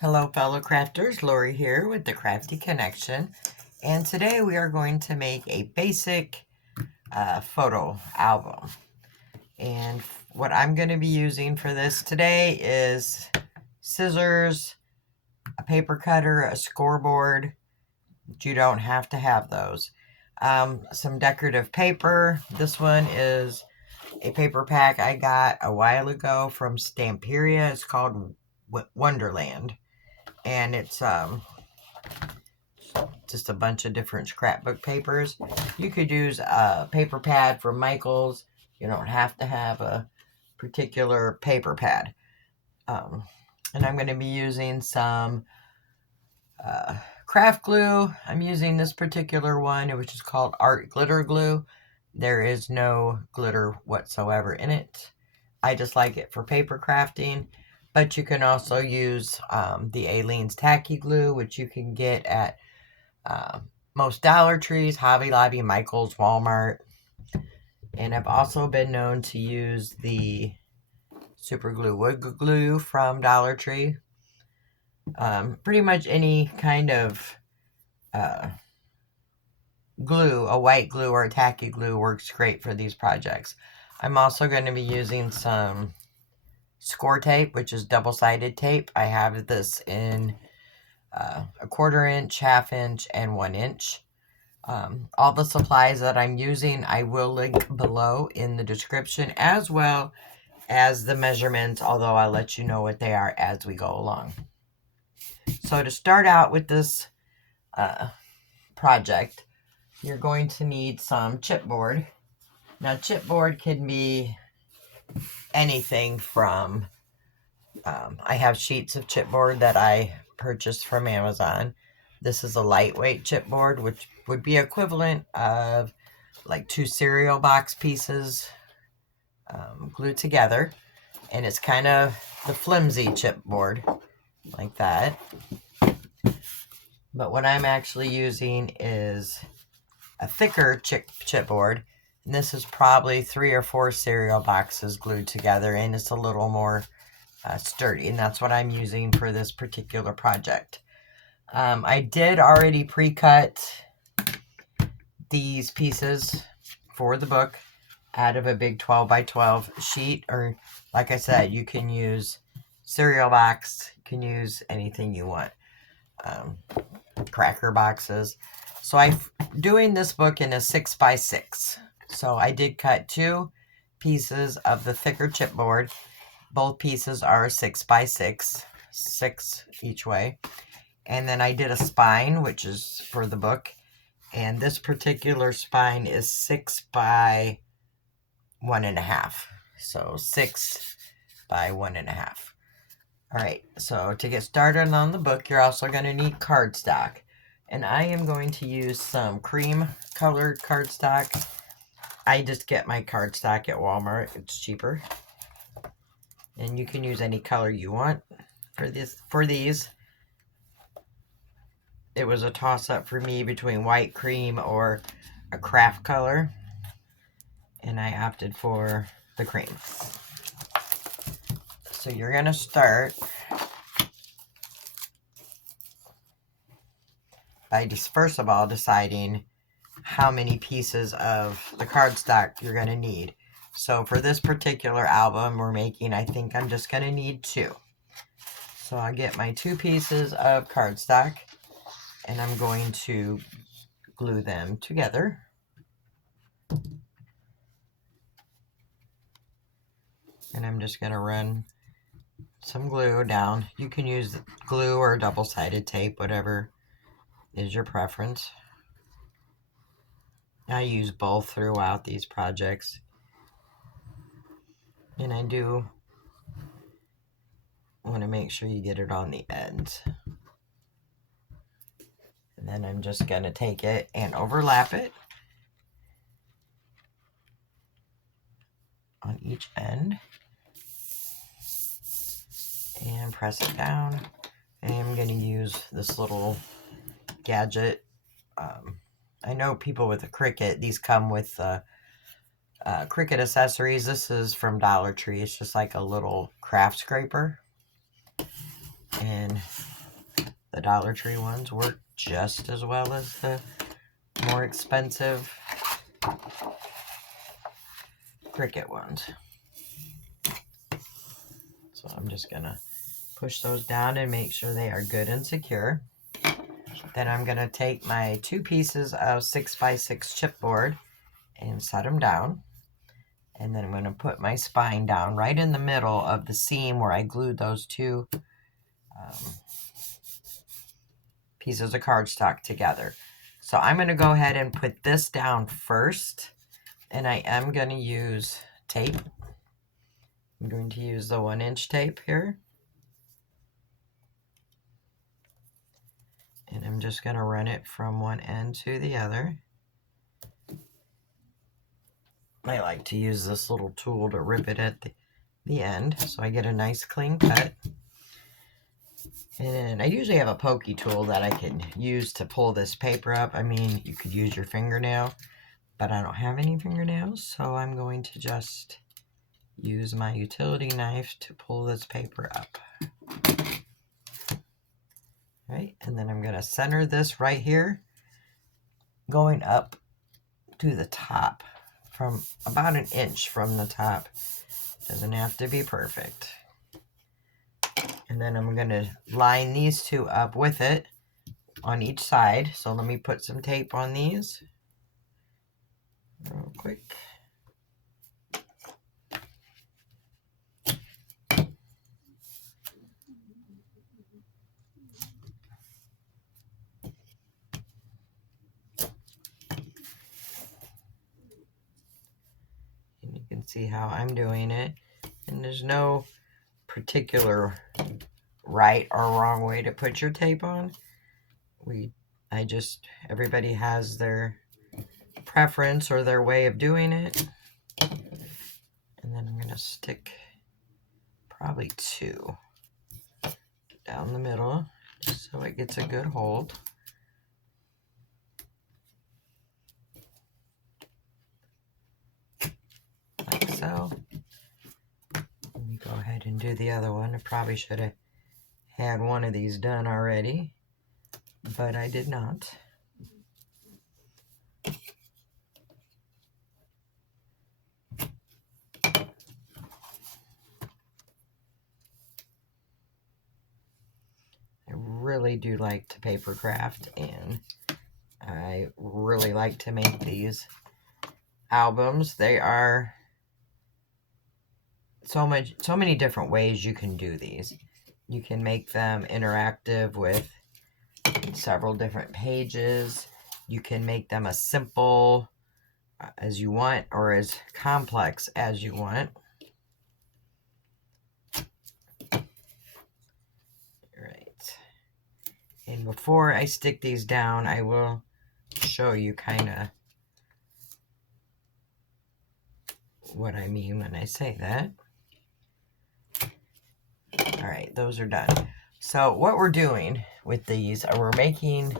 Hello fellow crafters, Lori here with the Crafty Connection, and today we are going to make a basic photo album. And what I'm going to be using for this today is scissors, a paper cutter, a scoreboard. You don't have to have those. Some decorative paper. This one is a paper pack I got a while ago from Stamperia. It's called Wonderland. And it's just a bunch of different scrapbook papers. You could use a paper pad from Michael's. You don't have to have a particular paper pad. And I'm going to be using some craft glue. I'm using this particular one, which is called Art Glitter Glue. There is no glitter whatsoever in it. I just like it for paper crafting. But you can also use the Aleene's Tacky Glue, which you can get at most Dollar Trees, Hobby Lobby, Michael's, Walmart. And I've also been known to use the Super Glue Wood Glue from Dollar Tree. Pretty much any kind of glue, a white glue or a tacky glue works great for these projects. I'm also going to be using some score tape, which is double-sided tape. I have this in a 1/4 inch, 1/2 inch, and 1 inch. All the supplies that I'm using I will link below in the description, as well as the measurements, although I'll let you know what they are as we go along. So to start out with this project, you're going to need some chipboard. Now chipboard can be anything from, I have sheets of chipboard that I purchased from Amazon. This is a lightweight chipboard, which would be equivalent of like 2 cereal box pieces glued together. And it's kind of the flimsy chipboard, like that. But what I'm actually using is a thicker chipboard. And this is probably 3 or 4 cereal boxes glued together, and it's a little more sturdy. And that's what I'm using for this particular project. I did already pre-cut these pieces for the book out of a big 12 by 12 sheet, or like I said, you can use cereal box, you can use anything you want, cracker boxes. So I'm doing this book in a 6 by 6. So I did cut 2 pieces of the thicker chipboard. Both pieces are 6 by 6, 6 each way. And then I did a spine, which is for the book. And this particular spine is 6 by 1.5. So 6 by 1.5. All right, so to get started on the book, you're also going to need cardstock. And I am going to use some cream colored cardstock. I just get my cardstock at Walmart. It's cheaper. And you can use any color you want for these. It was a toss-up for me between white cream or a craft color, and I opted for the cream. So you're going to start by just first of all deciding how many pieces of the cardstock you're going to need. So for this particular album we're making, I think I'm just going to need 2. So I'll get my 2 pieces of cardstock, and I'm going to glue them together. And I'm just going to run some glue down. You can use glue or double-sided tape, whatever is your preference. I use both throughout these projects. And I do want to make sure you get it on the ends. And then I'm just going to take it and overlap it on each end. And press it down. And I'm going to use this little gadget. I know people with a Cricut, these come with Cricut accessories. This is from Dollar Tree. It's just like a little craft scraper. And the Dollar Tree ones work just as well as the more expensive Cricut ones. So I'm just gonna push those down and make sure they are good and secure. Then I'm gonna take my 2 pieces of 6x6 chipboard and set them down. And then I'm gonna put my spine down right in the middle of the seam where I glued those 2 pieces of cardstock together. So I'm gonna go ahead and put this down first, and I am gonna use tape. I'm going to use the 1-inch tape here. And I'm just going to run it from one end to the other. I like to use this little tool to rip it at the end so I get a nice clean cut. And I usually have a pokey tool that I can use to pull this paper up. I mean, you could use your fingernail, but I don't have any fingernails, so I'm going to just use my utility knife to pull this paper up. Right, and then I'm going to center this right here, going up to the top from about 1 inch from the top. Doesn't have to be perfect. And then I'm going to line these 2 up with it on each side. So let me put some tape on these real quick. And you can see how I'm doing it. And there's no particular right or wrong way to put your tape on. Everybody has their preference or their way of doing it. And then I'm going to stick probably 2 down the middle just so it gets a good hold. Like so. Let me go ahead and do the other one. I probably should have had one of these done already, but I did not. I really do like to paper craft, and I really like to make these albums. They are so many different ways you can do these. You can make them interactive with several different pages. You can make them as simple as you want or as complex as you want. Right. And before I stick these down, I will show you kind of what I mean when I say that. All right, those are done. So what we're doing with these, we're making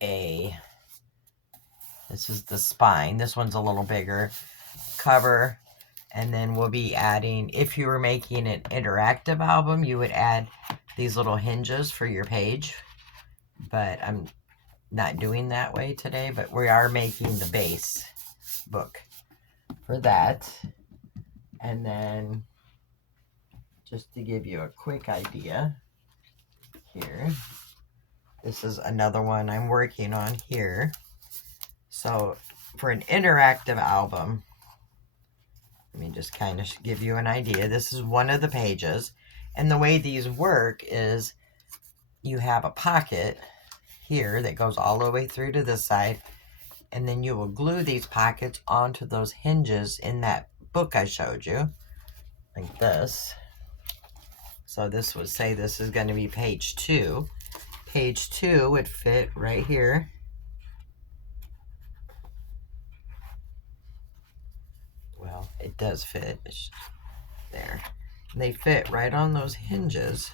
this is the spine. This one's a little bigger. Cover, and then we'll be adding, if you were making an interactive album, you would add these little hinges for your page. But I'm not doing that way today, but we are making the base book for that. And then just to give you a quick idea here, this is another one I'm working on here. So for an interactive album, let me just kind of give you an idea. This is one of the pages, and the way these work is you have a pocket here that goes all the way through to this side, and then you will glue these pockets onto those hinges in that book I showed you, like this. So this would say this is going to be page 2. Page 2 would fit right here. Well, it does fit. It's there. They fit right on those hinges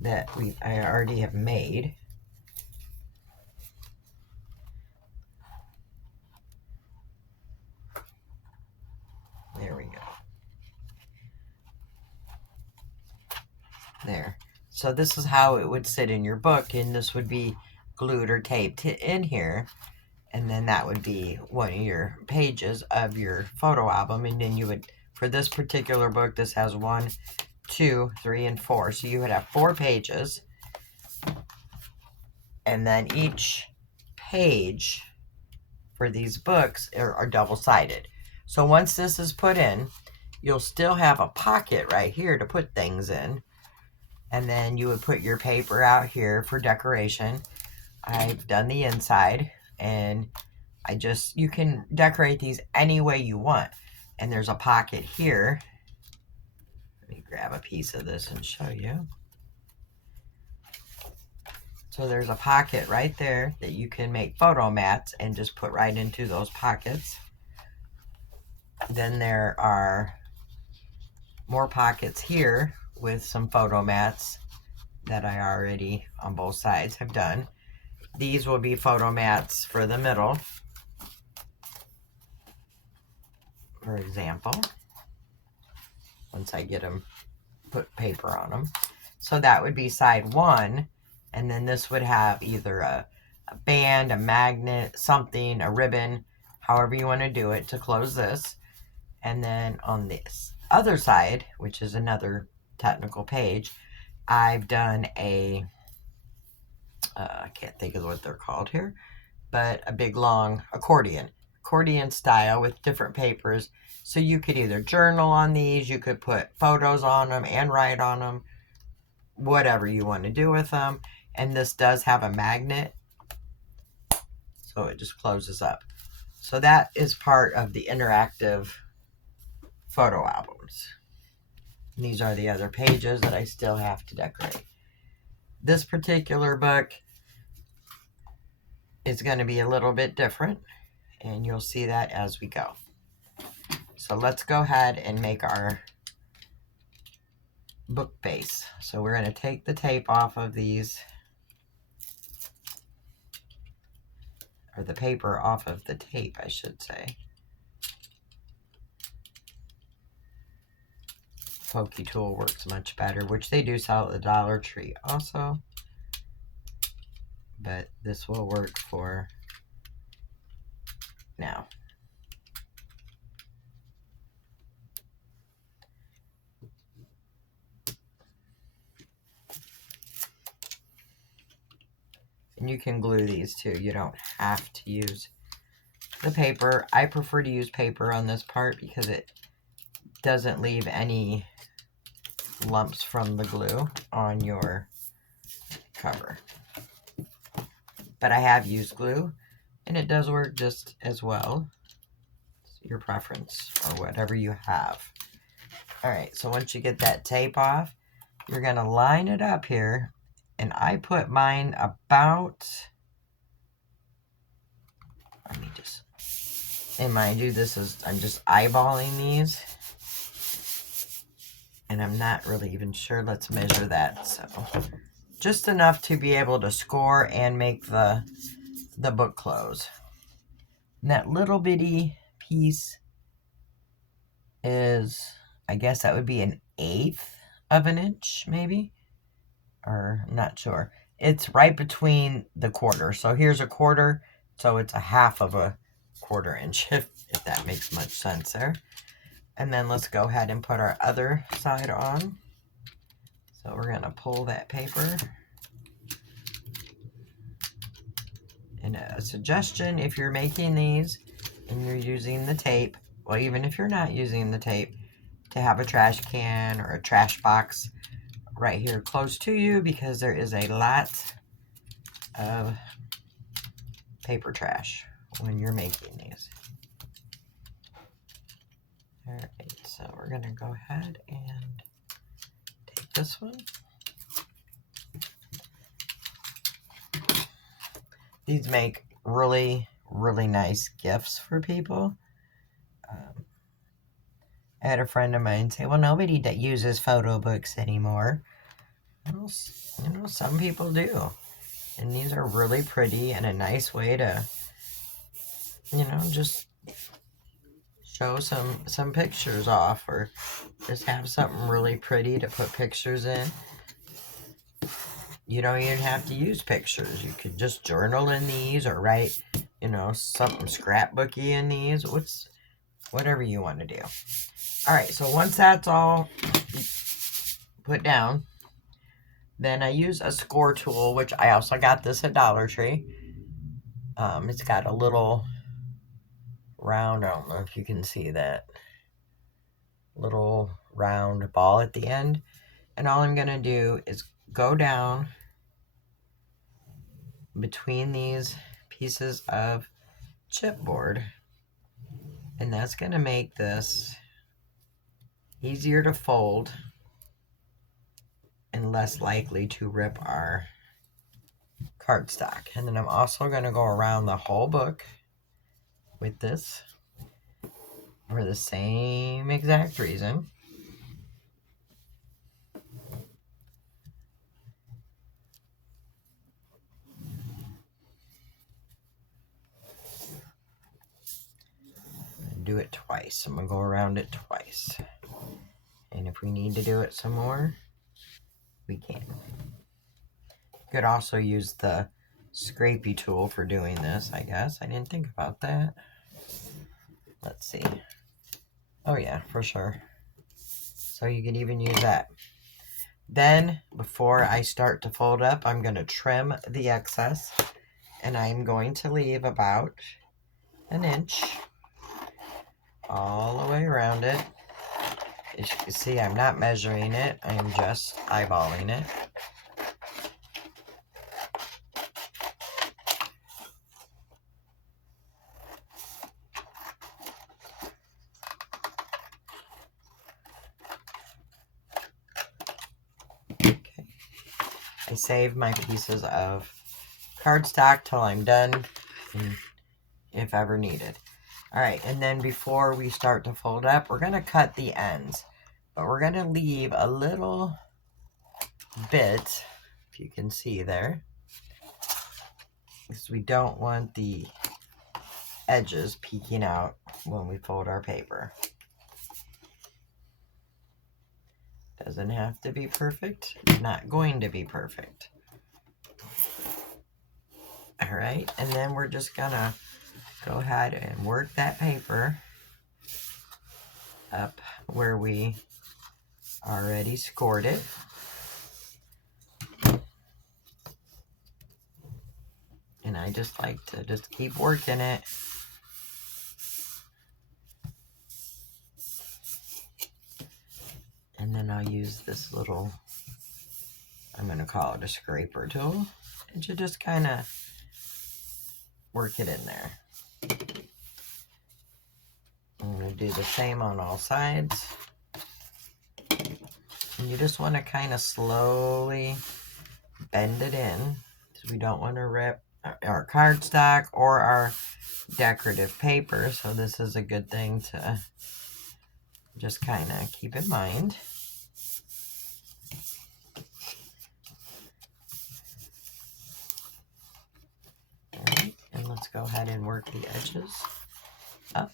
that I already have made. There we go. There. So this is how it would sit in your book, and this would be glued or taped in here. And then that would be one of your pages of your photo album. And then you would, for this particular book, this has 1, 2, 3, and 4. So you would have 4 pages. And then each page for these books are double-sided. So once this is put in, you'll still have a pocket right here to put things in. And then you would put your paper out here for decoration. I've done the inside, and you can decorate these any way you want. And there's a pocket here. Let me grab a piece of this and show you. So there's a pocket right there that you can make photo mats and just put right into those pockets. Then there are more pockets here with some photo mats that I already on both sides have done. These will be photo mats for the middle, for example, once I get them, put paper on them. So that would be side 1, and then this would have either a band, a magnet, something, a ribbon, however you want to do it to close this. And then on this other side, which is another technical page, I've done a, I can't think of what they're called here, but a big long accordion style with different papers. So you could either journal on these, you could put photos on them and write on them, whatever you want to do with them. And this does have a magnet, so it just closes up. So that is part of the interactive photo albums. And these are the other pages that I still have to decorate. This particular book is going to be a little bit different, and you'll see that as we go. So let's go ahead and make our book base. So we're going to take the tape off of these, or the paper off of the tape, I should say. Pokey tool works much better, which they do sell at the Dollar Tree also. But this will work for now. And you can glue these too. You don't have to use the paper. I prefer to use paper on this part because it doesn't leave any lumps from the glue on your cover. But I have used glue, and it does work just as well. It's your preference or whatever you have. Alright, so once you get that tape off, you're going to line it up here. And I put mine about, let me just, and mind you, I'm just eyeballing these. And I'm not really even sure. Let's measure that. So just enough to be able to score and make the book close. And that little bitty piece is, I guess that would be 1/8 of an inch, maybe. Or I'm not sure. It's right between the quarter. So here's a quarter, so it's 1/2 of a 1/4 inch, if that makes much sense there. And then let's go ahead and put our other side on. So we're going to pull that paper. And a suggestion, if you're making these and you're using the tape, well, even if you're not using the tape, to have a trash can or a trash box right here close to you, because there is a lot of paper trash when you're making these. Alright, so we're going to go ahead and take this one. These make really, really nice gifts for people. I had a friend of mine say, well, nobody that uses photo books anymore. Well, you know, some people do. And these are really pretty and a nice way to, you know, just show some pictures off, or just have something really pretty to put pictures in. You don't even have to use pictures. You could just journal in these or write, you know, something scrapbooky in these. Whatever you want to do. All right, so once that's all put down, then I use a score tool, which I also got this at Dollar Tree. It's got a little round, I don't know if you can see that, little round ball at the end. And all I'm going to do is go down between these pieces of chipboard, and that's going to make this easier to fold and less likely to rip our cardstock. And then I'm also going to go around the whole book with this for the same exact reason. Do it twice. I'm going to go around it twice. And if we need to do it some more, we can. You could also use the scrapey tool for doing this, I guess. I didn't think about that. Let's see. Oh yeah, for sure. So you can even use that. Then, before I start to fold up, I'm going to trim the excess. And I'm going to leave about an inch all the way around it. As you can see, I'm not measuring it. I'm just eyeballing it. Okay. I save my pieces of cardstock till I'm done, if ever needed. All right, and then before we start to fold up, we're going to cut the ends. But we're going to leave a little bit, if you can see there, because we don't want the edges peeking out when we fold our paper. Doesn't have to be perfect. It's not going to be perfect. All right, and then we're just going to go ahead and work that paper up where we already scored it. And I just like to just keep working it. And then I'll use this little, I'm going to call it a scraper tool, and to just kind of work it in there. I'm going to do the same on all sides. And you just want to kind of slowly bend it in, because we don't want to rip our cardstock or our decorative paper. So this is a good thing to just kind of keep in mind. All right, and let's go ahead and work the edges up.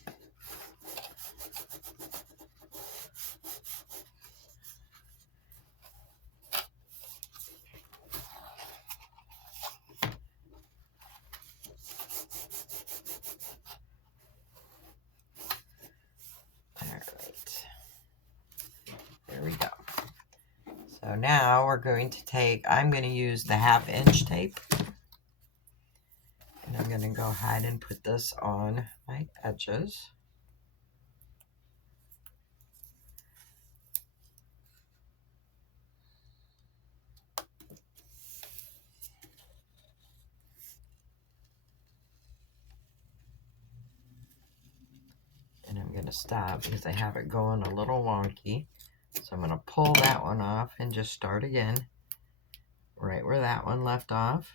There we go. So now we're going to I'm going to use the 1/2 inch tape. And I'm going to go ahead and put this on my edges. And I'm going to stop because I have it going a little wonky. So I'm going to pull that one off and just start again right where that one left off.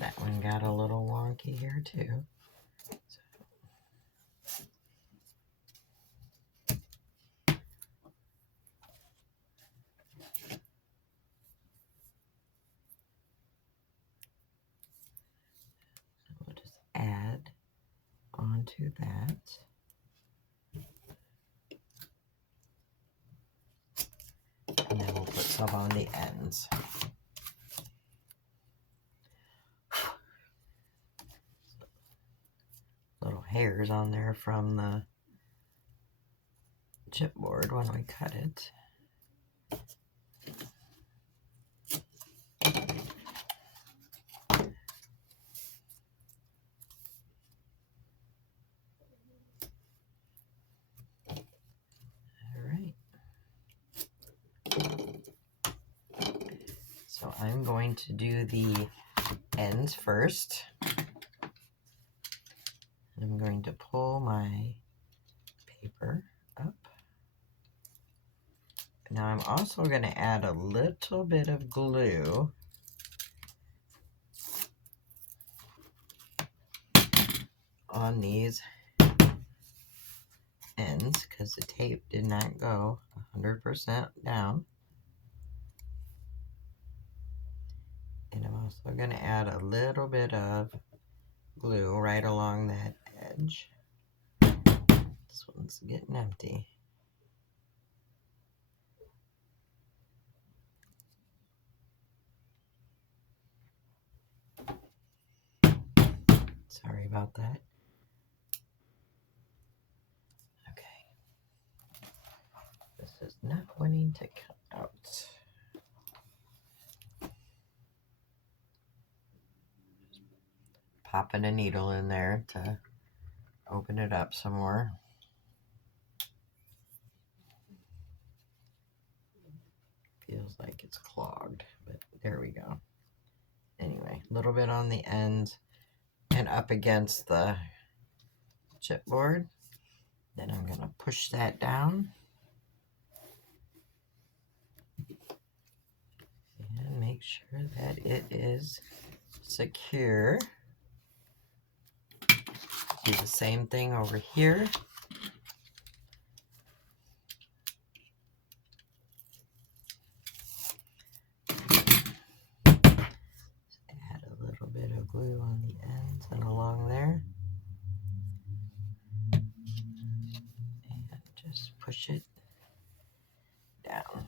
That one got a little wonky here too. onto that. And then we'll put some on the ends. Little hairs on there from the chipboard when we cut it. So I'm going to do the ends first. I'm going to pull my paper up. Now I'm also going to add a little bit of glue on these ends because the tape did not go 100% down. And I'm also going to add a little bit of glue right along that edge. This one's getting empty. Sorry about that. Okay. This is not wanting to come out. Popping a needle in there to open it up some more. Feels like it's clogged, but there we go. Anyway, a little bit on the ends and up against the chipboard. Then I'm going to push that down and make sure that it is secure. Do the same thing over here. Add a little bit of glue on the ends and along there. And just push it down.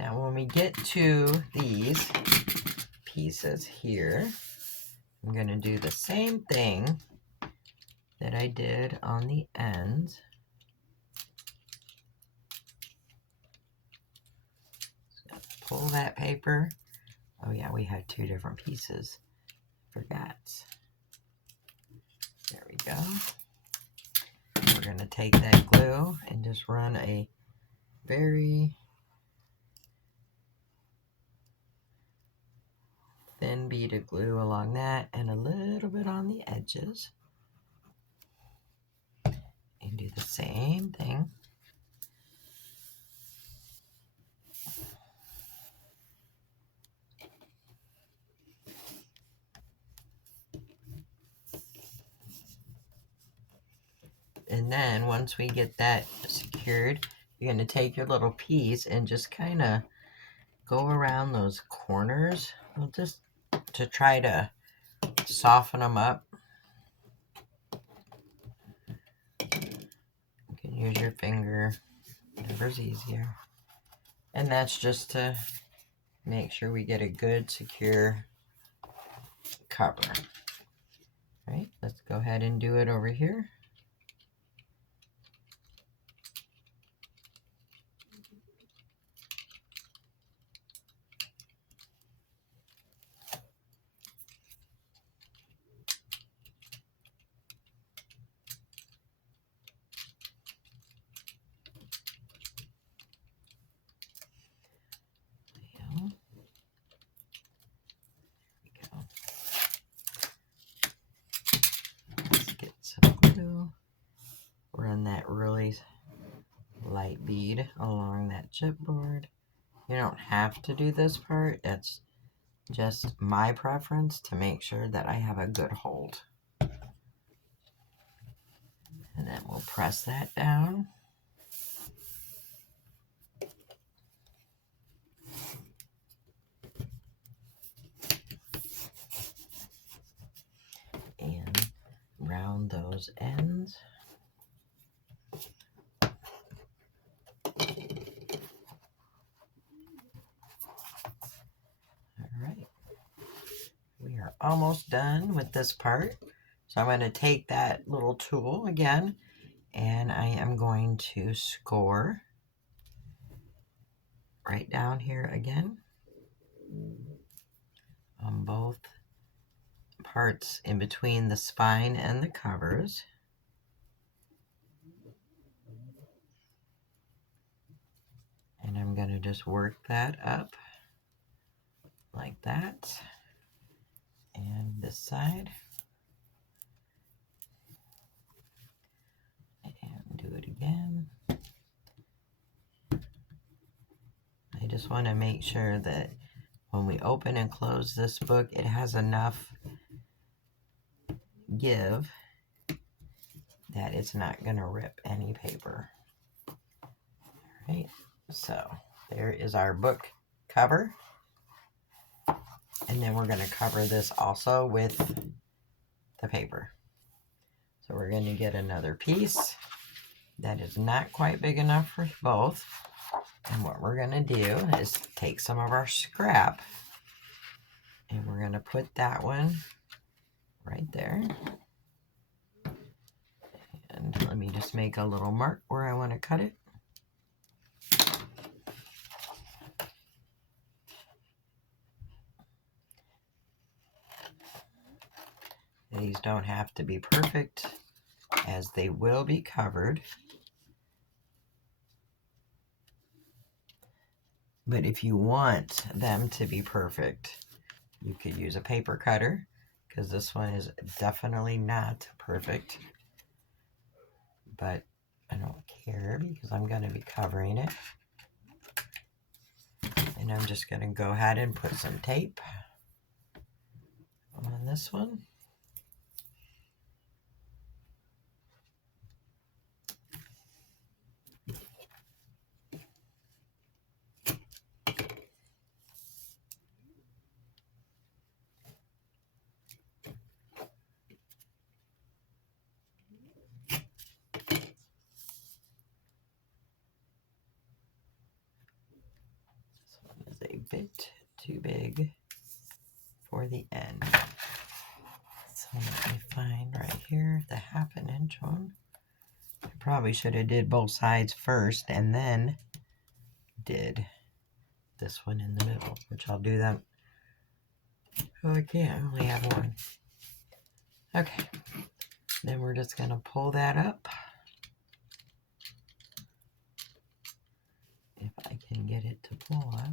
Now when we get to these pieces here, I'm going to do the same thing that I did on the ends. So pull that paper. Oh yeah, we had two different pieces. Forgot. There we go. We're going to take that glue and just run a very thin bead of glue along that and a little bit on the edges. And do the same thing. And then once we get that secured, you're going to take your little piece and just kind of go around those corners, well, just to try to soften them up. You can use your finger, whatever's easier. And that's just to make sure we get a good, secure cover. All right, let's go ahead and do it over here. Run that really light bead along that chipboard. You don't have to do this part. That's just my preference to make sure that I have a good hold. And then we'll press that down. those ends. Alright, we are almost done with this part. So I'm going to take that little tool again, and I am going to score right down here again on both parts in between the spine and the covers. And I'm going to just work that up like that. And this side. And do it again. I just want to make sure that when we open and close this book, it has enough give that it's not going to rip any paper. All right, so there is our book cover. And then we're going to cover this also with the paper. So we're going to get another piece that is not quite big enough for both. And what we're going to do is take some of our scrap and we're going to put that one right there. And let me just make a little mark where I want to cut it. These don't have to be perfect, as they will be covered. But if you want them to be perfect, you could use a paper cutter, because this one is definitely not perfect. But I don't care, because I'm going to be covering it. And I'm just going to go ahead and put some tape on this one. Bit too big for the end. So let me find right here the 1/2 inch one. I probably should have did both sides first and then did this one in the middle, which I'll do that. Oh, I can't, I only have one. Okay, then we're just going to pull that up. If I can get it to pull up.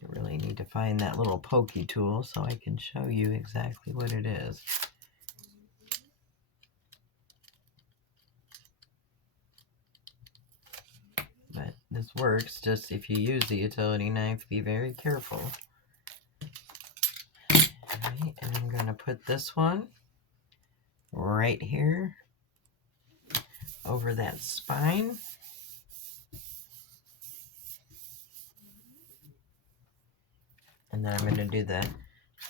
You really need to find that little pokey tool so I can show you exactly what it is. But this works, just if you use the utility knife, be very careful. Alright, and I'm going to put this one right here over that spine. And then I'm going to do the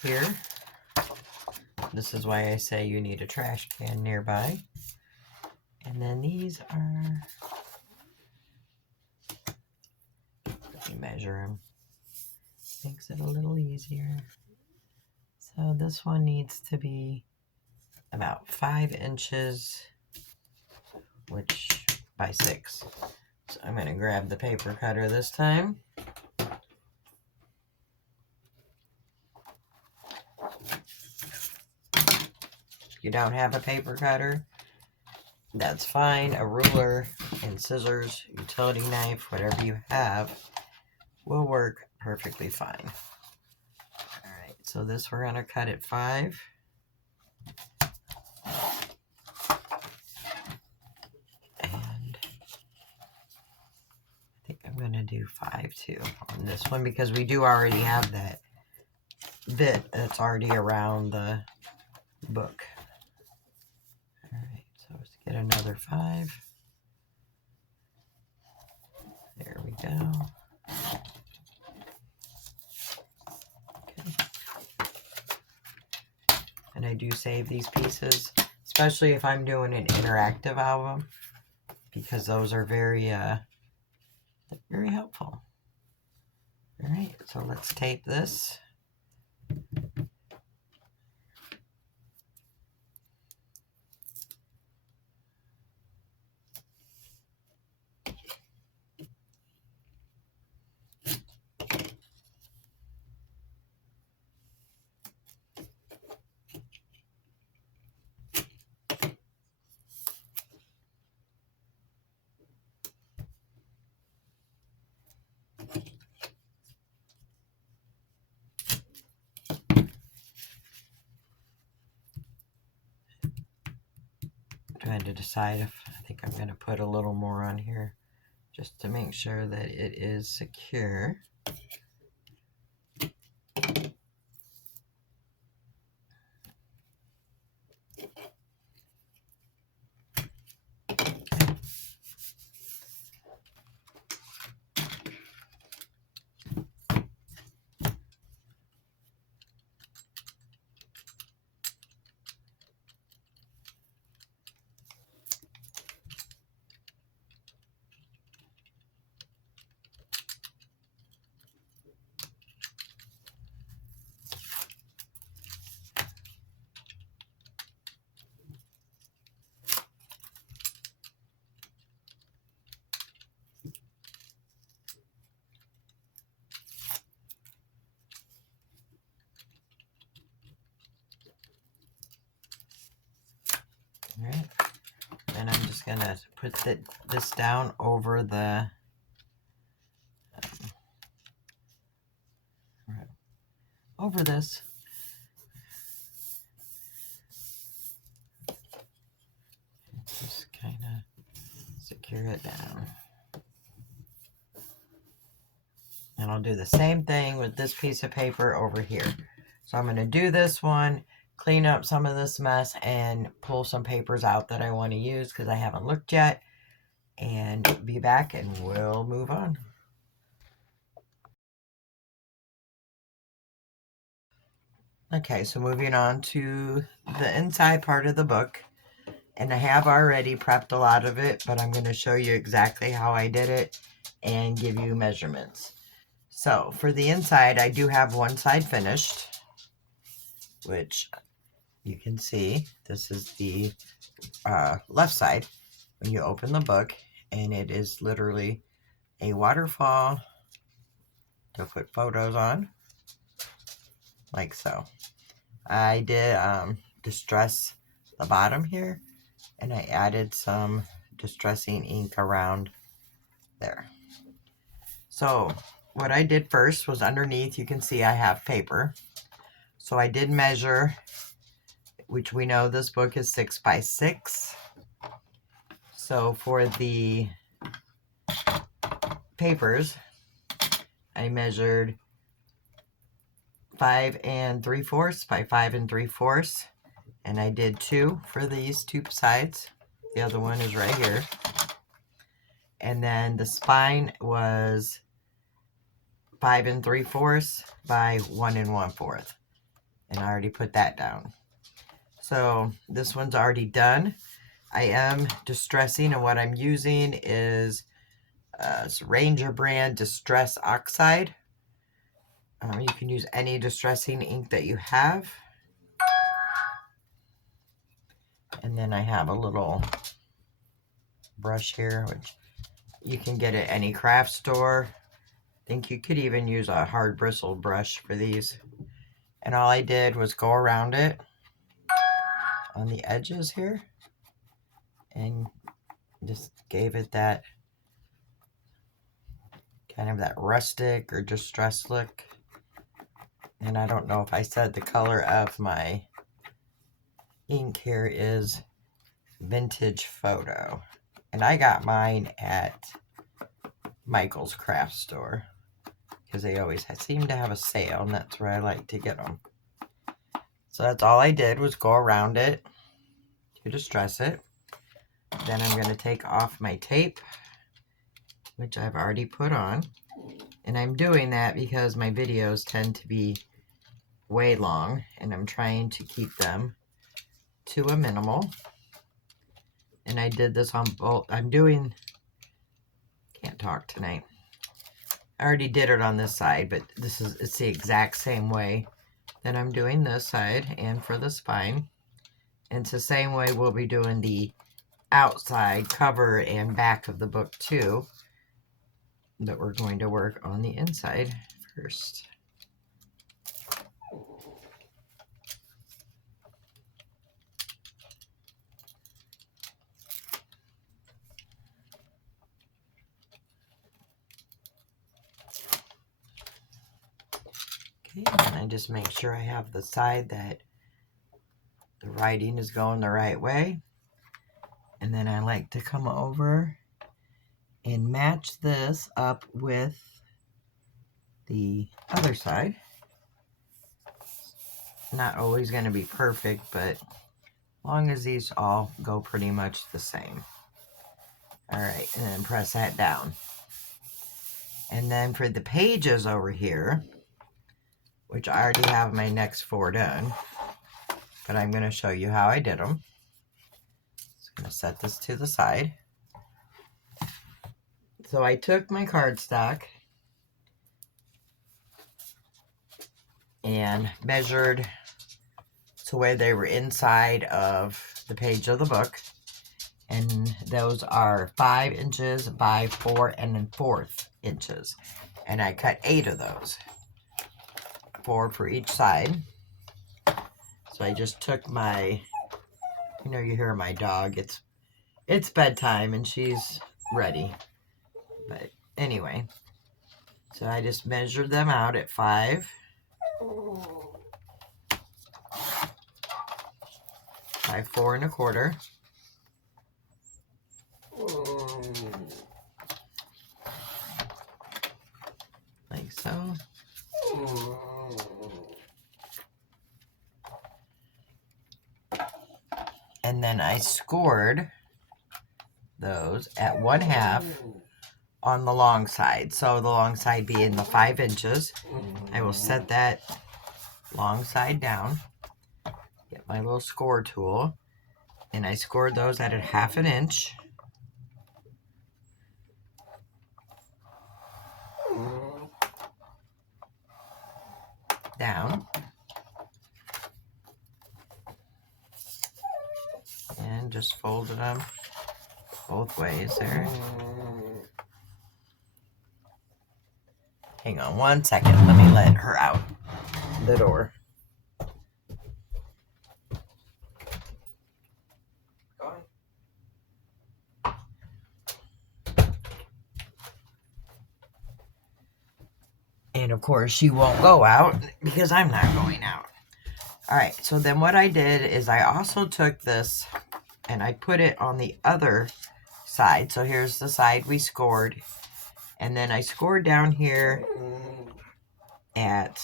here. This is why I say you need a trash can nearby. And then these are, let me measure them. Makes it a little easier. So this one needs to be about 5 inches, which by 6. So I'm going to grab the paper cutter this time. If you don't have a paper cutter, that's fine. A ruler and scissors, utility knife, whatever you have, will work perfectly fine. Alright, so this we're going to cut at 5. And I think I'm going to do 5 too on this one, because we do already have that bit that's already around the book. Alright, so let's get another 5. There we go. And I do save these pieces, especially if I'm doing an interactive album, because those are very helpful. All right, so let's tape this. Trying to decide if I think I'm going to put a little more on here just to make sure that it is secure. All right, and I'm just going to put this down over the over this. Just kind of secure it down. And I'll do the same thing with this piece of paper over here. So I'm going to do this one, clean up some of this mess, and pull some papers out that I want to use because I haven't looked yet, and be back and we'll move on. Okay, so moving on to the inside part of the book. And I have already prepped a lot of it, but I'm going to show you exactly how I did it and give you measurements. So for the inside, I do have one side finished, which you can see. This is the left side when you open the book, and it is literally a waterfall to put photos on, like so. I did distress the bottom here, and I added some distressing ink around there. So what I did first was underneath, you can see I have paper. So I did measure, which we know this book is 6 by 6. So for the papers, I measured 5 3/4 by 5 3/4. And I did 2 for these 2 sides. The other one is right here. And then the spine was 5 3/4 by 1 1/4. And I already put that down. So this one's already done. I am distressing, and what I'm using is Ranger brand Distress Oxide. You can use any distressing ink that you have. And then I have a little brush here, which you can get at any craft store. I think you could even use a hard bristle brush for these. And all I did was go around it on the edges here and just gave it that kind of that rustic or distressed look. And I don't know if I said the color of my ink here is Vintage Photo. And I got mine at Michael's craft store because they always seem to have a sale, and that's where I like to get them. So that's all I did was go around it to distress it. Then I'm going to take off my tape, which I've already put on. And I'm doing that because my videos tend to be way long, and I'm trying to keep them to a minimal. And I did this on both. Can't talk tonight. I already did it on this side, but it's the exact same way that I'm doing this side and for the spine. And it's the same way we'll be doing the outside cover and back of the book too, but we're going to work on the inside first. Okay, and I just make sure I have the side that the writing is going the right way. And then I like to come over and match this up with the other side. Not always going to be perfect, but as long as these all go pretty much the same. Alright, and then press that down. And then for the pages over here, which I already have my next 4 done, but I'm going to show you how I did them. Just going to set this to the side. So I took my cardstock and measured to where they were inside of the page of the book. And those are 5 inches by 4 1/4 inches. And I cut 8 of those. 4 for each side. So I just took my, you hear my dog. It's bedtime and she's ready. But anyway, so I just measured them out at 5. 5 4 1/4. Like so. And then I scored those at 1/2 on the long side. So the long side being the 5 inches. I will set that long side down. Get my little score tool. And I scored those at 1/2 inch. Down. And just folded them both ways there. Hang on 1 second. Let me let her out the door. And of course she won't go out because I'm not going out. Alright, so then what I did is I also took this and I put it on the other side. So here's the side we scored. And then I scored down here at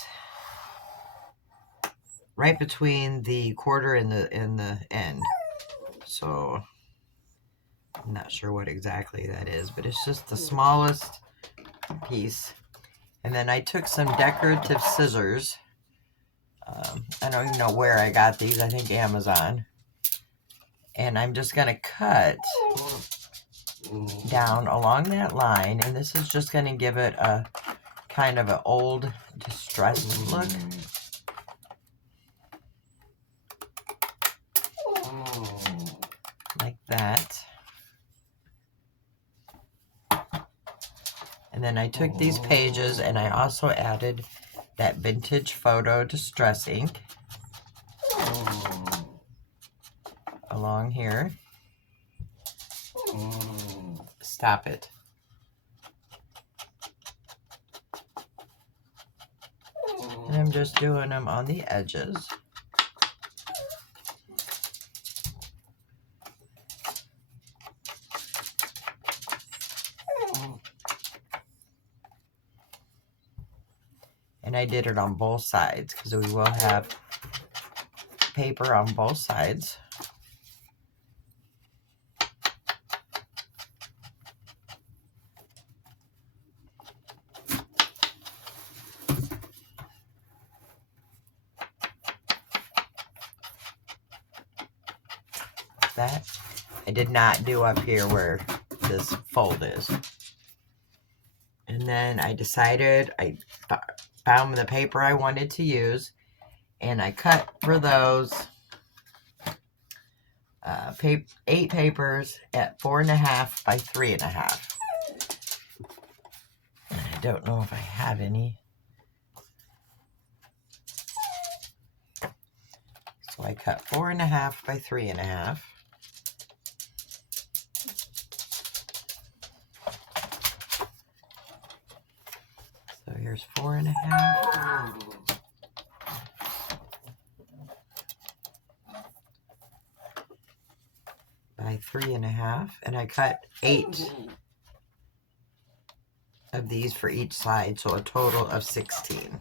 right between the quarter and the end. So I'm not sure what exactly that is, but it's just the smallest piece. And then I took some decorative scissors. I don't even know where I got these. I think Amazon. And I'm just going to cut down along that line. And this is just going to give it a kind of an old, distressed look. Like that. And then I took these pages and I also added that vintage photo distress ink along here. Stop it. And I'm just doing them on the edges. And I did it on both sides because we will have paper on both sides. that. I did not do up here where this fold is. And then I decided, I found the paper I wanted to use, and I cut for those 8 papers at 4.5 by 3.5. I don't know if I have any. So I cut 4.5 by 3.5. So here's 4.5. By 3.5, and I cut 8 of these for each side, so a total of 16.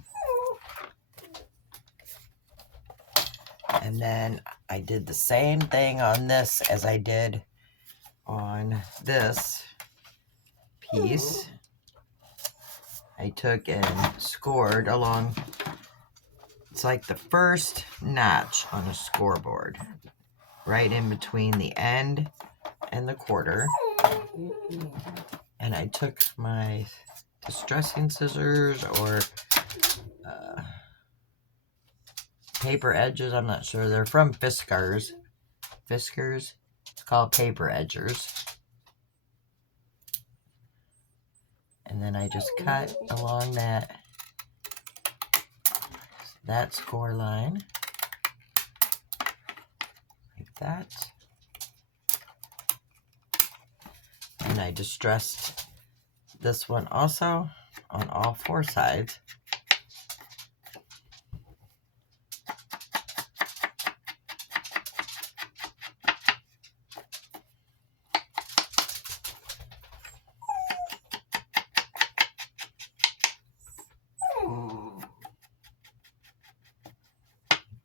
And then I did the same thing on this as I did on this piece. I took and scored along, it's like the first notch on a scoreboard, right in between the end and the quarter. And I took my distressing scissors or paper edges, I'm not sure, they're from Fiskars. It's called paper edgers. And then I just cut along that score line, like that. And I distressed this one also on all 4 sides.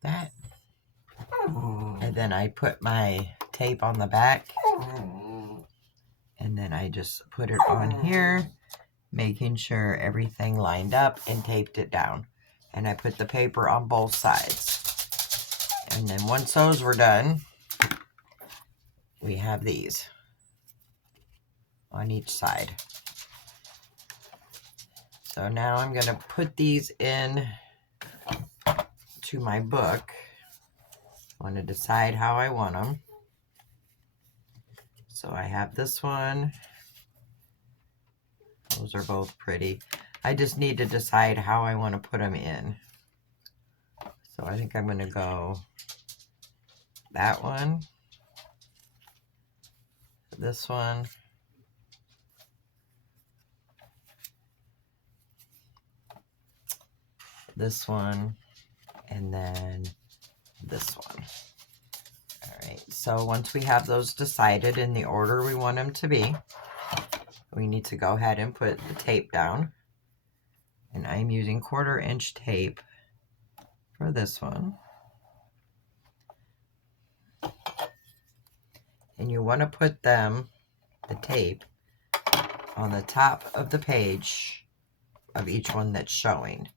That. And then I put my tape on the back. And then I just put it on here, making sure everything lined up, and taped it down. And I put the paper on both sides. And then once those were done, we have these on each side. So now I'm going to put these in to my book. I want to decide how I want them. So I have this one. Those are both pretty. I just need to decide how I want to put them in. So I think I'm going to go that one, this one, this one, and then this one. Alright, so once we have those decided in the order we want them to be, we need to go ahead and put the tape down. And I'm using 1/4 inch tape for this one. And you want to put the tape, on the top of the page of each one that's showing.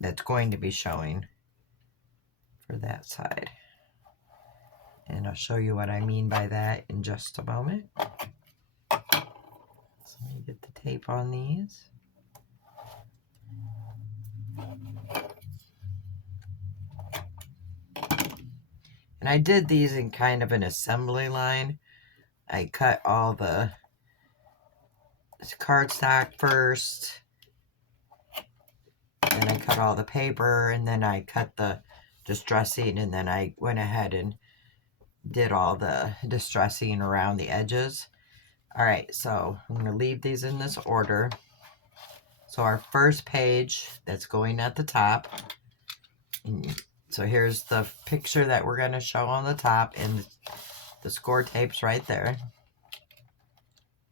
That's going to be showing for that side. And I'll show you what I mean by that in just a moment. So let me get the tape on these. And I did these in kind of an assembly line. I cut all the cardstock first, then I cut all the paper, and then I cut the distressing, and then I went ahead and did all the distressing around the edges. Alright, so I'm going to leave these in this order. So our first page that's going at the top, and so here's the picture that we're going to show on the top, and the score tape's right there.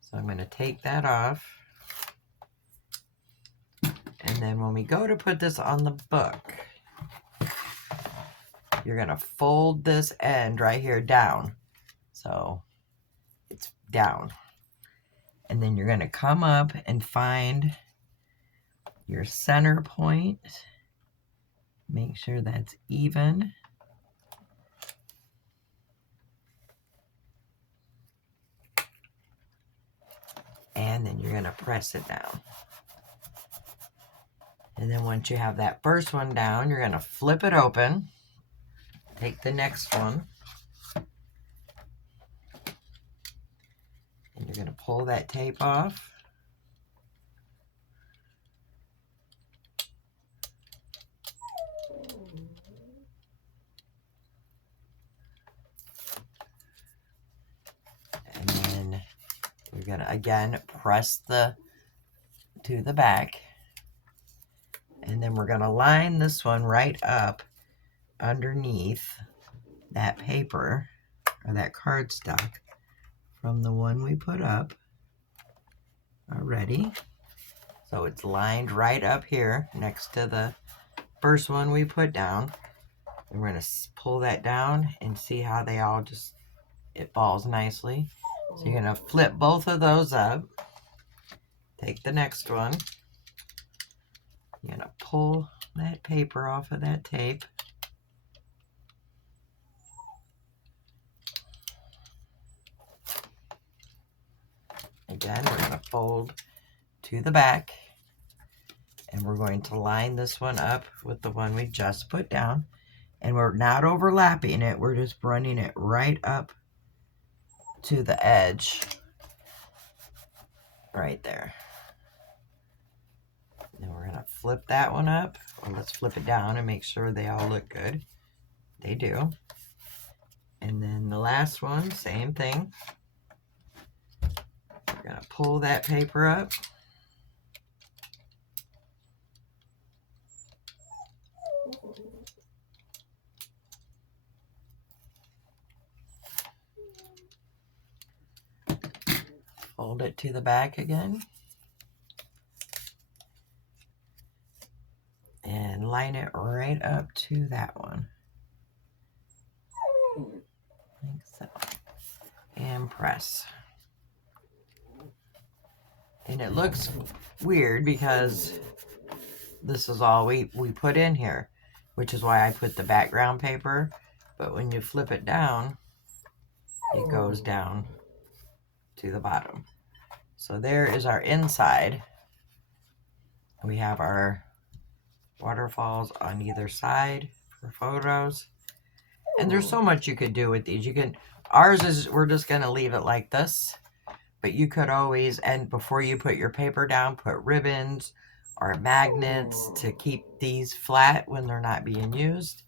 So I'm going to take that off. And then when we go to put this on the book, you're going to fold this end right here down. So it's down. And then you're going to come up and find your center point. Make sure that's even. and then you're going to press it down. And then once you have that first one down, you're going to flip it open, take the next one, and you're going to pull that tape off. And then you're going to again press to the back. And then we're going to line this one right up underneath that paper or that cardstock from the one we put up already. So it's lined right up here next to the first one we put down. And we're going to pull that down and see how they all it falls nicely. So you're going to flip both of those up. Take the next one. You're going to pull that paper off of that tape. Again, we're going to fold to the back. And we're going to line this one up with the one we just put down. And we're not overlapping it. We're just running it right up to the edge. Right there. Then we're going to flip that one up. Well, let's flip it down and make sure they all look good. They do. And then the last one, same thing. We're going to pull that paper up. Fold it to the back again. And line it right up to that one. Like so. And press. And it looks weird because this is all we put in here, which is why I put the background paper. But when you flip it down, it goes down to the bottom. So there is our inside. We have our waterfalls on either side for photos. And there's so much you could do with these. We're just going to leave it like this. But you could always, and before you put your paper down, put ribbons or magnets to keep these flat when they're not being used.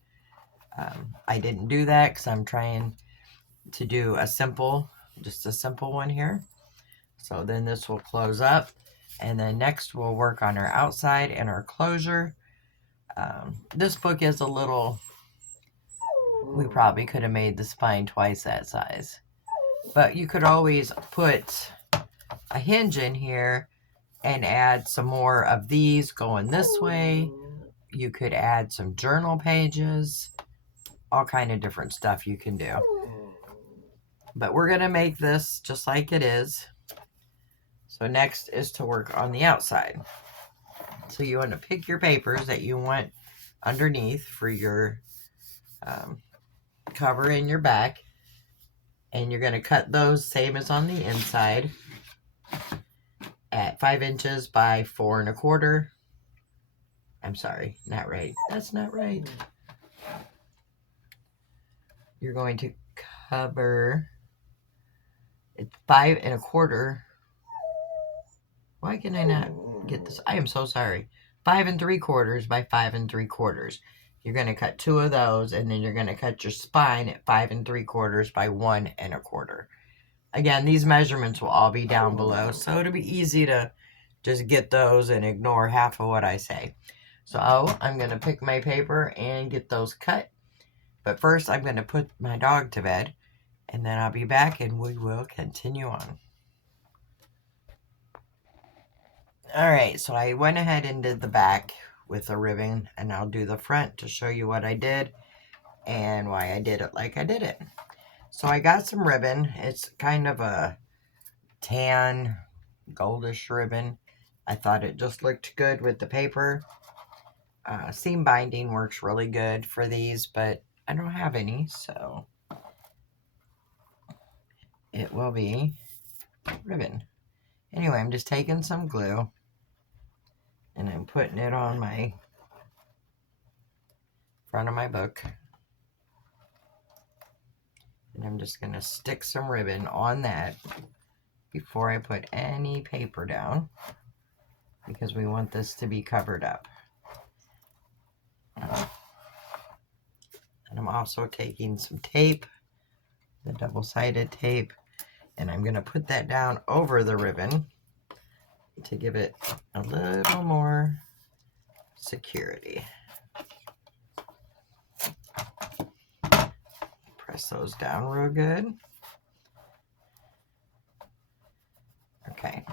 I didn't do that because I'm trying to do just a simple one here. So then this will close up. And then next we'll work on our outside and our closure. This book is a little, we probably could have made the spine twice that size. But you could always put a hinge in here and add some more of these going this way. You could add some journal pages, all kind of different stuff you can do. But we're going to make this just like it is. So next is to work on the outside. So you want to pick your papers that you want underneath for your cover in your back. And you're going to cut those same as on the inside at 5 inches by 4 1/4. I'm sorry, not right. That's not right. You're going to cover it's 5 1/4. Why can I not get this? I am so sorry. 5 3/4 by 5 3/4. You're going to cut 2 of those, and then you're going to cut your spine at 5 3/4 by 1 1/4. Again, these measurements will all be down below, so it'll be easy to just get those and ignore half of what I say. So I'm going to pick my paper and get those cut. But first, I'm going to put my dog to bed, and then I'll be back, and we will continue on. All right, so I went ahead and did the back with a ribbon, and I'll do the front to show you what I did and why I did it like I did it. So I got some ribbon. It's kind of a tan, goldish ribbon. I thought it just looked good with the paper. Seam binding works really good for these, but I don't have any, so it will be ribbon. Anyway, I'm just taking some glue and I'm putting it on my front of my book. And I'm just going to stick some ribbon on that before I put any paper down, because we want this to be covered up. And I'm also taking some tape, the double-sided tape, and I'm going to put that down over the ribbon to give it a little more security. Press those down real good. Okay.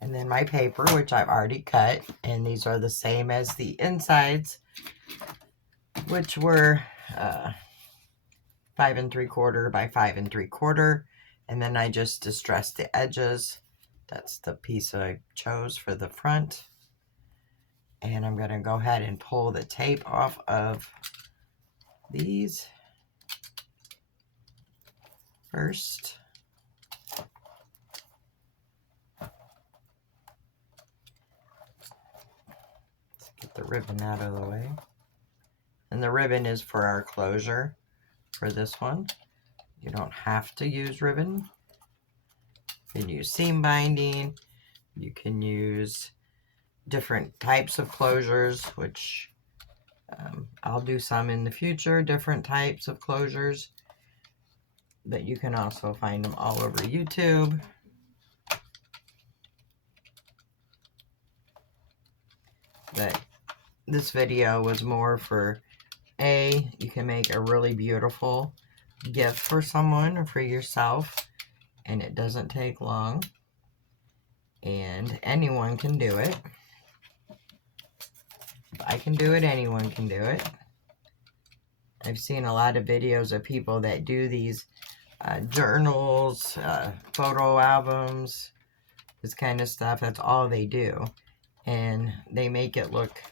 And then my paper, which I've already cut, and these are the same as the insides, which were 5 3/4 by 5 3/4, and then I just distressed the edges. That's the piece I chose for the front. And I'm going to go ahead and pull the tape off of these first. Let's get the ribbon out of the way. And the ribbon is for our closure for this one. You don't have to use ribbon. You can use seam binding. You can use different types of closures, which I'll do some in the future, different types of closures. But you can also find them all over YouTube. But this video was more for you can make a really beautiful gift for someone or for yourself, and it doesn't take long, and anyone can do it. If I can do it, anyone can do it. I've seen a lot of videos of people that do these journals, photo albums, this kind of stuff. That's all they do, and they make it look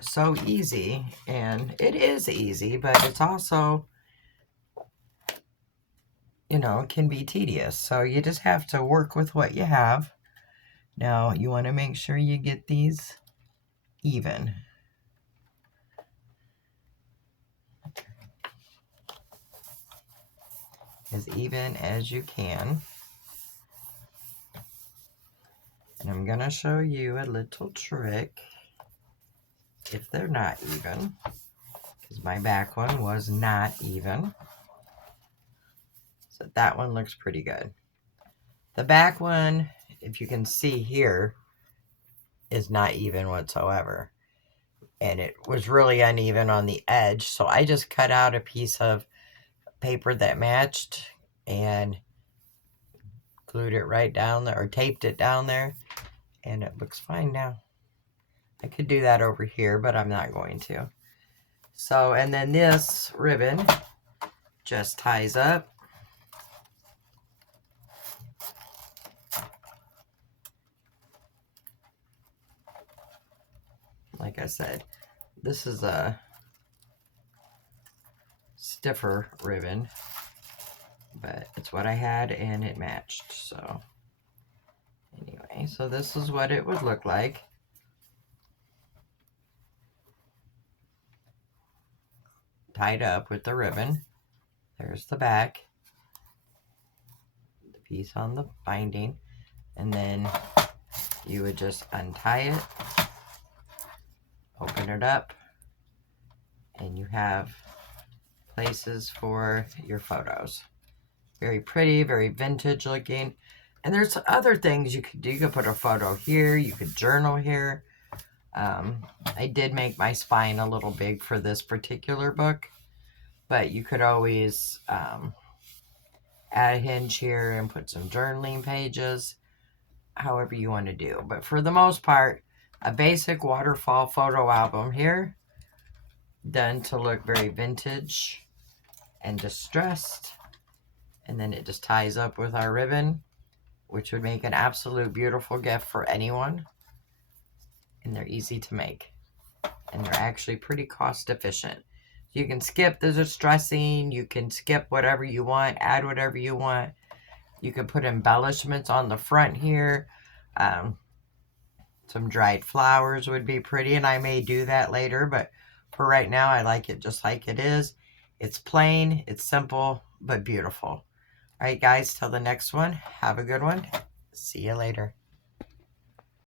so easy, and it is easy, but it's also, you know, can be tedious. So you just have to work with what you have. Now you want to make sure you get these even. As even as you can. And I'm going to show you a little trick if they're not even, because my back one was not even. So that one looks pretty good. The back one, if you can see here, is not even whatsoever. And it was really uneven on the edge. So I just cut out a piece of paper that matched and glued it right down there, or taped it down there, and it looks fine now. I could do that over here, but I'm not going to. So, and then this ribbon just ties up. Like I said, this is a stiffer ribbon, but it's what I had and it matched. So anyway, so this is what it would look like. Tied up with the ribbon. There's the back, the piece on the binding, and then you would just untie it, open it up, and you have places for your photos. Very pretty, very vintage looking. And there's other things you could do. You could put a photo here, you could journal here. I did make my spine a little big for this particular book, but you could always add a hinge here and put some journaling pages, however you want to do. But for the most part, a basic waterfall photo album here, done to look very vintage and distressed. And then it just ties up with our ribbon, which would make an absolute beautiful gift for anyone. And they're easy to make. And they're actually pretty cost efficient. You can skip the distressing, you can skip whatever you want, add whatever you want. You can put embellishments on the front here. Some dried flowers would be pretty, and I may do that later, but for right now, I like it just like it is. It's plain, it's simple, but beautiful. All right, guys, till the next one, have a good one. See you later.